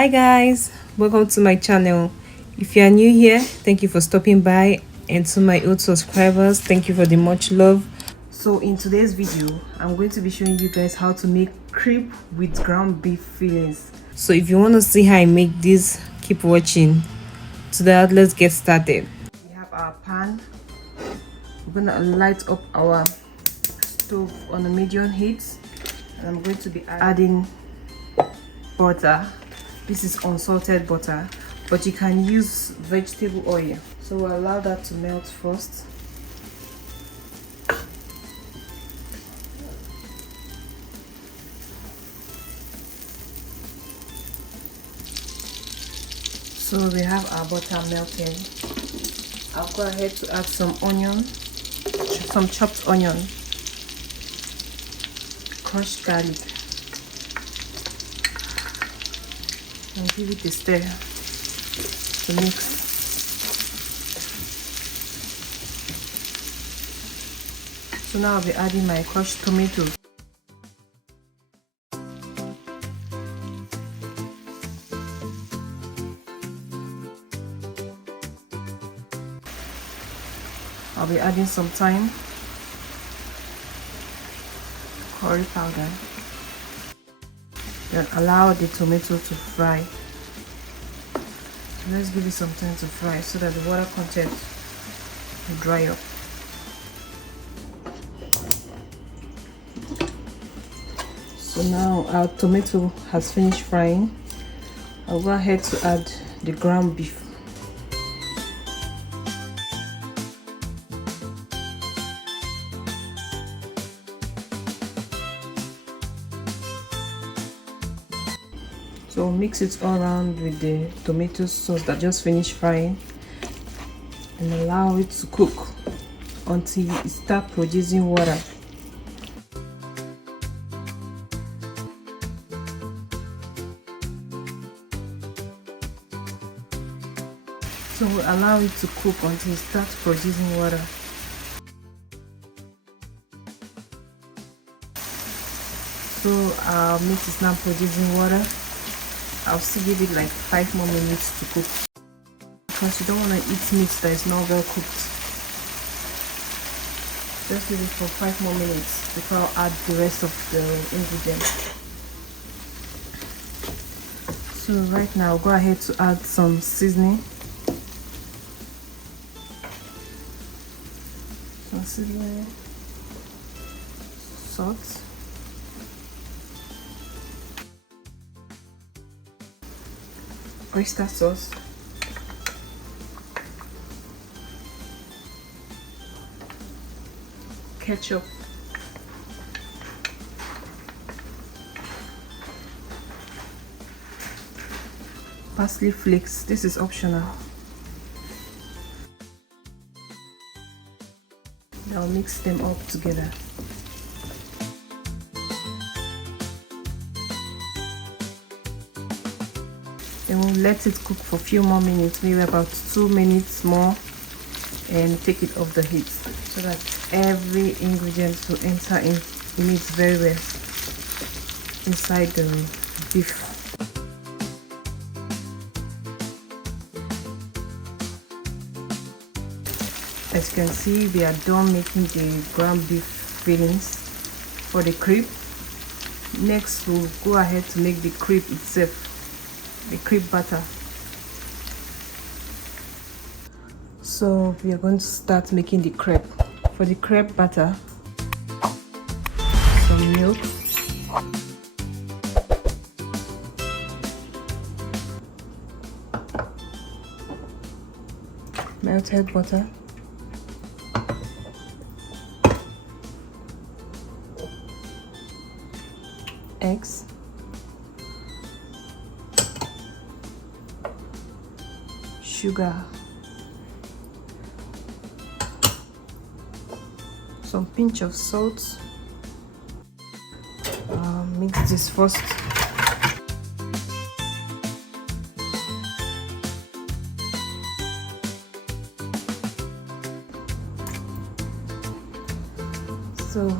Hi guys, welcome to my channel. If you are new here, thank you for stopping by, and to my old subscribers, thank you for the much love. So in today's video, I'm going to be showing you guys how to make crepe with ground beef fillings. So if you want to see how I make this, keep watching. To that, let's get started. We have our pan. We're gonna light up our stove on a medium heat, and I'm going to be adding butter. This is unsalted butter, but you can use vegetable oil. So we'll allow that to melt first. So we have our butter melting. I'll go ahead to add some onion, some chopped onion, crushed garlic, and give it a stir to mix. So now I'll be adding my crushed tomato. I'll be adding some thyme, curry powder, then allow the tomato to fry. So let's give it some time to fry so that the water content will dry up. So now our tomato has finished frying. I'll go ahead to add the ground beef. So mix it all around with the tomato sauce that just finished frying, and allow it to cook until it starts producing water. So we'll allow it to cook until it starts producing water. So our meat is now producing water. I'll still give it like 5 more minutes to cook, because you don't want to eat meat that is not well cooked. Just leave it for 5 more minutes before I'll add the rest of the ingredients. So right now I'll go ahead to add some seasoning. Some seasoning, salt, oyster sauce, ketchup, parsley flakes. This is optional. I'll mix them up together. Then we'll let it cook for a few more minutes, maybe about 2 minutes more, and take it off the heat so that every ingredient will enter in it very well inside the beef. As you can see, we are done making the ground beef fillings for the crepe. Next, we'll go ahead to make the crepe itself, the crepe butter. So we are going to start making the crepe. For the crepe butter, some milk, melted butter, eggs, sugar, some pinch of salt. Mix this first. So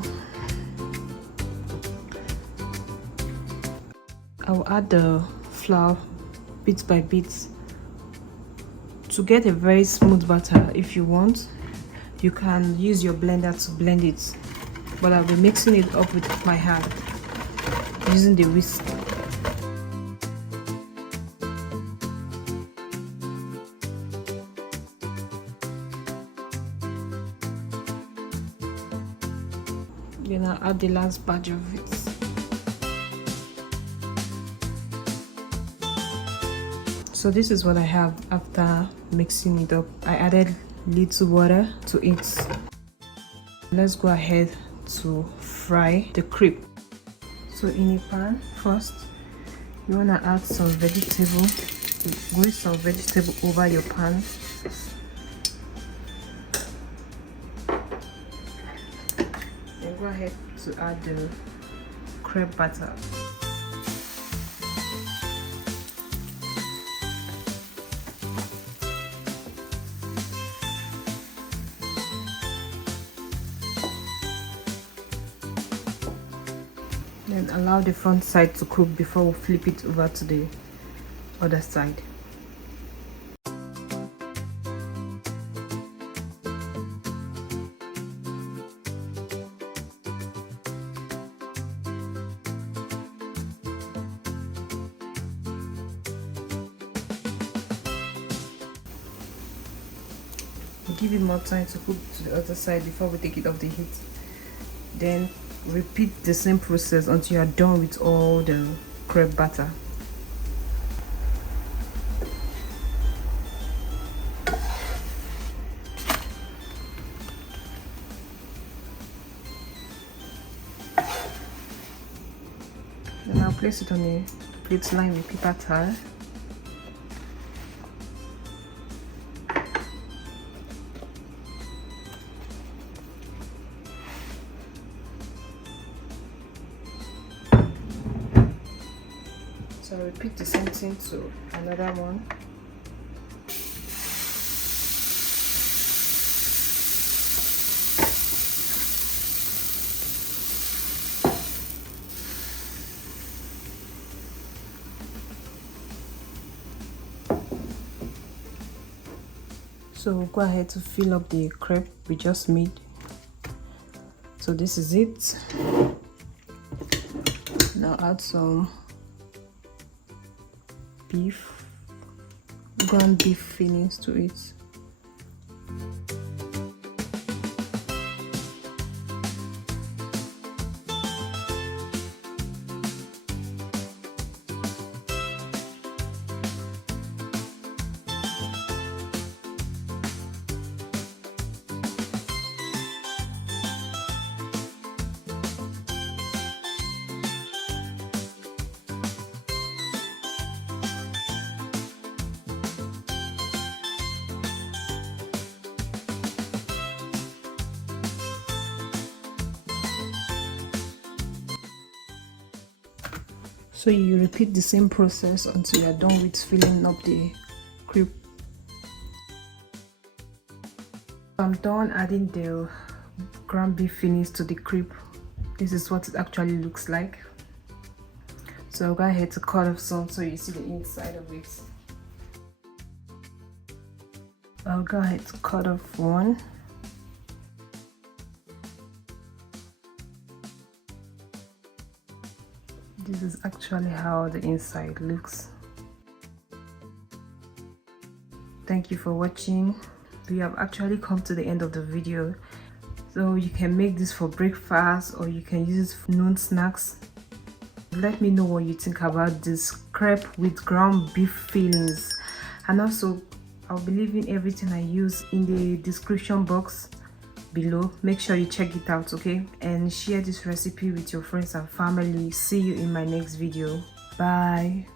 I'll add the flour bit by bit to get a very smooth batter. If you want, you can use your blender to blend it, but I'll be mixing it up with my hand using the whisk. Then I'll add the last batch of it. So this is what I have after mixing it up. I added little water to it. Let's go ahead to fry the crepe. So in a pan, first you want to add some vegetable. Grate some vegetable over your pan. Then go ahead to add the crepe butter. Then allow the front side to cook before we flip it over to the other side. Give it more time to cook to the other side before we take it off the heat. Then repeat the same process until you are done with all the crepe batter. Then I'll place it on a plate lined with paper towel. So repeat the same thing to another one. So go ahead to fill up the crepe we just made. So this is it. Now add some ground beef fillings to it. So you repeat the same process until you are done with filling up the crepe. I'm done adding the ground beef fillings to the crepe. This is what it actually looks like. So I'll go ahead to cut off some so you see the inside of it. I'll go ahead to cut off one. This is actually how the inside looks. Thank you for watching. We have actually come to the end of the video. So you can make this for breakfast or you can use it for noon snacks. Let me know what you think about this crepe with ground beef fillings, and also I'll be leaving everything I use in the description box below. Make sure you check it out, okay, and share this recipe with your friends and family. See you in my next video. Bye.